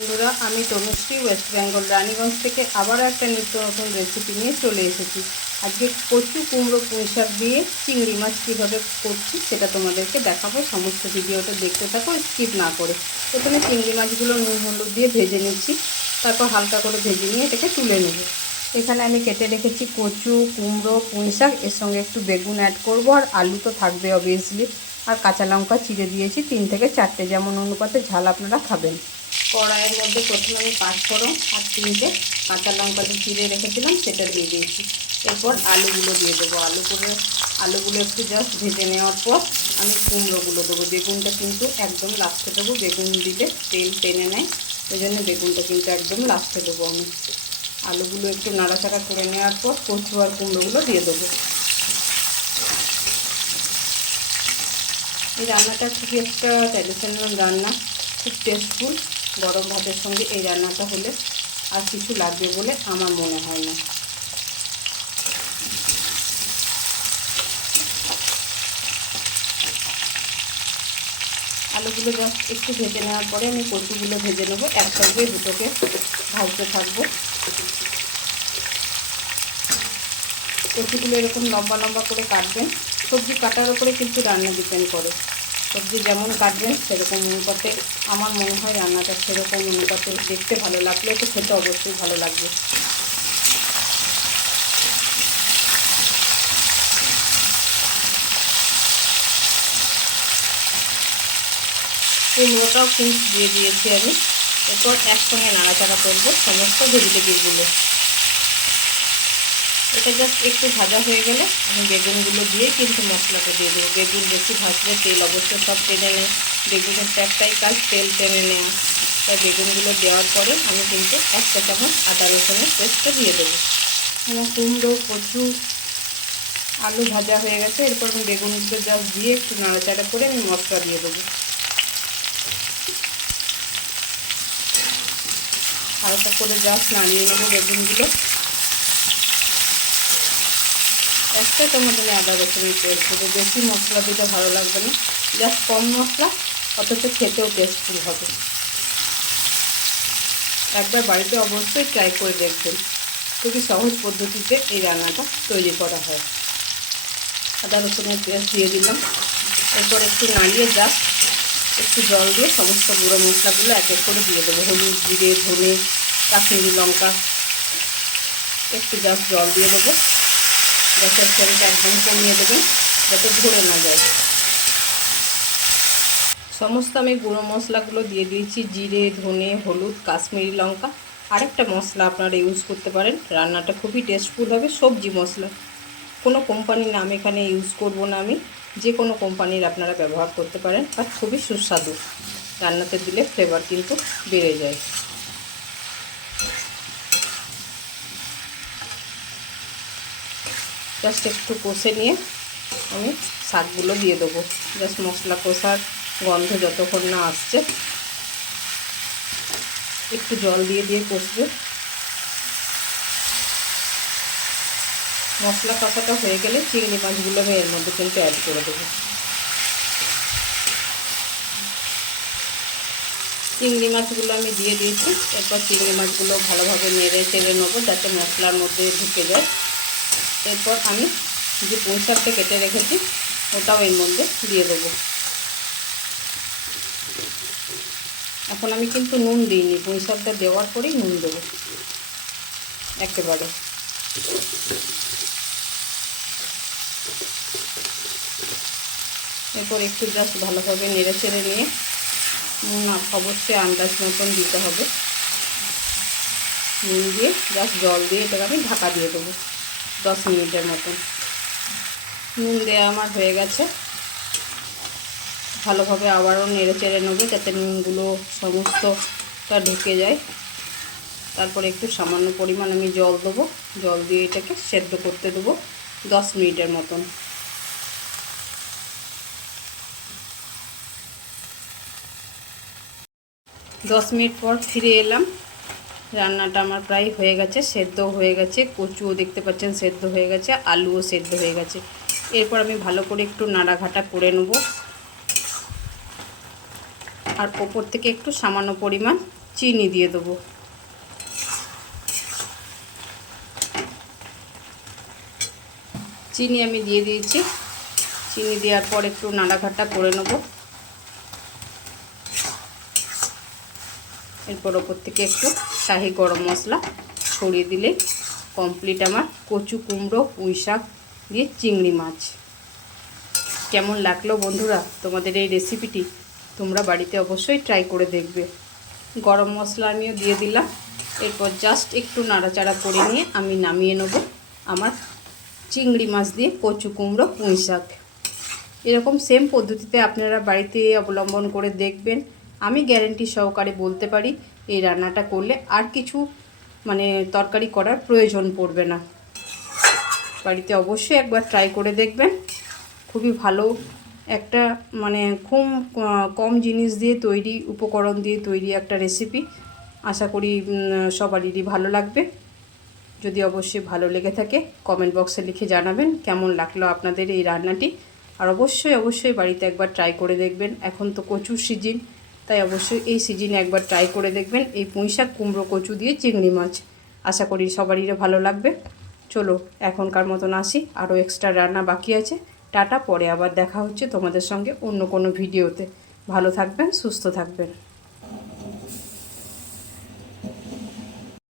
বন্ধুরা, আমি তনুশ্রী ওয়েস্ট বেঙ্গল রানীগঞ্জ থেকে আবারও একটা নিত্য নতুন রেসিপি নিয়ে চলে এসেছি। আজকে কচু, কুমড়ো, পুঁই শাক দিয়ে চিংড়ি মাছ কীভাবে করছি সেটা তোমাদেরকে দেখাবো। সমস্ত ভিডিওটা দেখতে থাকো স্কিপ না করে। প্রথমে চিংড়ি মাছগুলো নুন, হলুদ দিয়ে ভেজে নিচ্ছি। তারপর হালকা করে ভেজে নিয়ে এটাকে তুলে নেব। এখানে আমি কেটে রেখেছি কচু, কুমড়ো, পুঁই শাক। এর সঙ্গে একটু বেগুন অ্যাড করব, আর আলু তো থাকবে অবভিয়াসলি আর কাঁচা লঙ্কা চিড়ে দিয়েছি, তিন থেকে চারটে। যেমন অনুপাতে ঝাল আপনারা খাবেন। কড়াইয়ের মধ্যে প্রথমে আমি পাঁচ ফোড়ন আর তিনটে কাঁচা লঙ্কা যে চিড়ে রেখেছিলাম, সেটা দিয়ে দিয়েছি। এরপর আলুগুলো দিয়ে দেবো। আলু করে, আলুগুলো একটু জাস্ট ভেজে নেওয়ার পর আমি কুমড়োগুলো দেবো। বেগুনটা কিন্তু একদম লাস্টে দেবো। বেগুন দিলে তেল টেনে নেয়। ওই জন্য বেগুনটা কিন্তু একদম লাস্টে দেবো আমি। আলুগুলো একটু নাড়াচাড়া করে নেওয়ার পর কচু আর কুমড়োগুলো দিয়ে দেবো। এই রান্নাটা খুবই একটা ট্র্যাডিশনাল রান্না। খুব টেস্টফুল গরম ভাতের সঙ্গে এই রান্নাটা হলে আর কিছু লাগবে বলে আমার মনে হয় না। আলুগুলো জাস্ট একটু ভেজে নেওয়ার পরে আমি কচুগুলো ভেজে নেব। একসঙ্গে দুটোকে ভাজতে থাকব। কচুগুলো এরকম লম্বা লম্বা করে কাটবেন। সবজি কাটার উপরে কিন্তু রান্না ডিপেন্ড করে। সবজি যেমন কাটবেন, সেরকম অনুপাতে আমার মনে হয় রান্নাটা সেরকম অনুপাতে দেখতে ভালো লাগলে তো খেতে অবশ্যই ভালো লাগবে। কুমড়োটাও কিন্তু দিয়ে দিয়েছি আমি। এরপর একসঙ্গে নাড়াচাড়া করব সমস্ত ভেজিটেবিলগুলো। এটা জাস্ট একটু ভাজা হয়ে গেলে আমি বেগুনগুলো দিয়ে কিন্তু মশলাটা দিয়ে দেবো। বেগুন বেশি ভাজলে তেল অবশ্যই সব টেনে নেয়। বেগুনের তো একটাই কাজ, তেল টেনে নেওয়া তাই বেগুনগুলো দেওয়ার পরে আমি কিন্তু একটা চামচ আদা রসুনের পেস্টটা দিয়ে দেবো। আমার কুমড়ো, কচু, আলু ভাজা হয়ে গেছে। এরপর আমি বেগুনগুলো জাস্ট দিয়ে একটু নাড়াচাড়া করে আমি মশলা দিয়ে দেবো। হালকা করে জাস্ট নাড়িয়ে নেব বেগুনগুলো। একটা চামচ আমি আদা রসুনের পেস্ট দেবো বেশি মশলা দিতে ভালো লাগবে না। জাস্ট কম মশলা, অথচ খেতেও টেস্টফুল হবে। একবার বাড়িতে অবশ্যই ট্রাই করে দেখবেন খুবই সহজ পদ্ধতিতে এই রান্নাটা তৈরি করা হয়। আদা রসুনের পেস্ট দিয়ে দিলাম। এরপর একটু নাড়িয়ে জাস্ট একটু জল দিয়ে সমস্ত গুঁড়ো মশলাগুলো এক এক করে দিয়ে দেবো। হলুদ, জিরে, ধনে, কাশ্মীরি লঙ্কা, একটু জাস্ট জল দিয়ে দেবো। গ্যাসের ফ্লেমটা একদম কমিয়ে দেবেন যাতে ধরে না যায়। সমস্ত আমি গুঁড়ো মশলাগুলো দিয়ে দিয়েছি, জিরে, ধনে, হলুদ, কাশ্মীরি লঙ্কা। আরেকটা মশলা আপনারা ইউজ করতে পারেন, রান্নাটা খুবই টেস্টফুল হবে, সবজি মশলা। কোনো কোম্পানির নাম এখানে ইউজ করব না আমি, যে কোনো কোম্পানির আপনারা ব্যবহার করতে পারেন, আর খুবই সুস্বাদু। রান্নাতে দিলে ফ্লেভার কিন্তু বেড়ে যায়। জাস্ট একটু কষে নিয়ে আমি শাকগুলো দিয়ে দেবো। জাস্ট মশলা কষার গন্ধ যতক্ষণ না আসছে। একটু জল দিয়ে দিয়ে কষবে। মশলা কষাটা হয়ে গেলে চিংড়ি মাছগুলো আমি এর মধ্যে কিন্তু অ্যাড করে দেবো। চিংড়ি মাছগুলো আমি দিয়ে দিয়েছি। এরপর চিংড়ি মাছগুলো ভালোভাবে নেড়ে চেড়ে নেব যাতে মশলার মধ্যে ঢুকে যায়। এরপর আমি যে পুঁই শাকটা কেটে রেখেছি, ওটাও এর মধ্যে দিয়ে দেবো। এখন আমি কিন্তু নুন দিইনি পুঁই শাকটা দেওয়ার পরেই নুন দেবো। একেবারে। এরপর একটু জাস্ট ভালোভাবে নেড়ে চেড়ে নিয়ে নুন অবশ্যই আন্দাজ মতন দিতে হবে। নুন দিয়ে জাস্ট জল দিয়ে এটাকে আমি ঢাকা দিয়ে দেবো। দশ মিনিটের মতন নুন দেওয়া আমার হয়ে গেছে। ভালোভাবে আবারও নেড়ে চেড়ে নেবে যাতে নুনগুলো সমস্তটা ঢুকে যায়। তারপরে একটু সামান্য পরিমাণ আমি জল দেবো। জল দিয়ে এটাকে সেদ্ধ করতে দেবো দশ মিনিটের মতন। দশ মিনিট পর ফিরে এলাম। রান্নাটা আমার প্রায় হয়ে গেছে সেদ্ধ হয়ে গেছে, কচুও দেখতে পাচ্ছেন সেদ্ধ হয়ে গেছে, আলুও সেদ্ধ হয়ে গেছে। এরপর আমি ভালো করে একটু নাড়াঘাটা করে নেব। আর ওপর থেকে একটু সামান্য পরিমাণ চিনি দিয়ে দেবো। চিনি আমি দিয়ে দিয়েছি। চিনি দেওয়ার পর একটু নাড়াঘাটা করে নেব। এরপর ওপর থেকে একটু শাহি গরম মশলা ছড়িয়ে দিলে কমপ্লিট আমার কচু কুমড়ো, পুঁই শাক দিয়ে চিংড়ি মাছ। কেমন লাগল বন্ধুরা তোমাদের এই রেসিপিটি তোমরা বাড়িতে অবশ্যই ট্রাই করে দেখবে। গরম মশলা আমিও দিয়ে দিলাম। এরপর জাস্ট একটু নাড়াচাড়া করে নিয়ে আমি নামিয়ে নেব আমার চিংড়ি মাছ দিয়ে কচু কুমড়ো, পুঁই শাক। এরকম সেম পদ্ধতিতে আপনারা বাড়িতে অবলম্বন করে দেখবেন। আমি গ্যারেন্টি সহকারে বলতে পারি, এই রান্নাটা করলে আর কিছু মানে তরকারি করার প্রয়োজন পড়বে না। বাড়িতে অবশ্যই একবার ট্রাই করে দেখবেন। খুবই ভালো একটা মানে খুব কম জিনিস দিয়ে তৈরি, উপকরণ দিয়ে তৈরি একটা রেসিপি আশা করি সবারই ভালো লাগবে। যদি অবশ্যই ভালো লেগে থাকে কমেন্ট বক্সে লিখে জানাবেন কেমন লাগল আপনাদের এই রান্নাটি। আর অবশ্যই অবশ্যই বাড়িতে একবার ট্রাই করে দেখবেন। এখন তো কচুর সিজন তাই অবশ্যই এই সিজনে একবার ট্রাই করে দেখবেন এই পুঁইশাক কুমড়ো, কচু দিয়ে চিংড়ি মাছ। আশা করি সবারই ভালো লাগবে। চলো, এখনকার মতন আসি। আরও এক্সট্রা রান্না বাকি আছে। টাটা, পরে আবার দেখা হচ্ছে তোমাদের সঙ্গে অন্য কোনো ভিডিওতে। ভালো থাকবেন, সুস্থ থাকবেন।